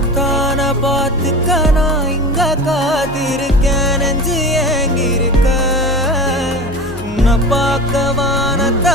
உன்னத்தான பார்த்துக்க நான் இங்க காத்திருக்கேன் நெஞ்சு ஏங்கிருக்க உன்னை பார்க்க வானத்தை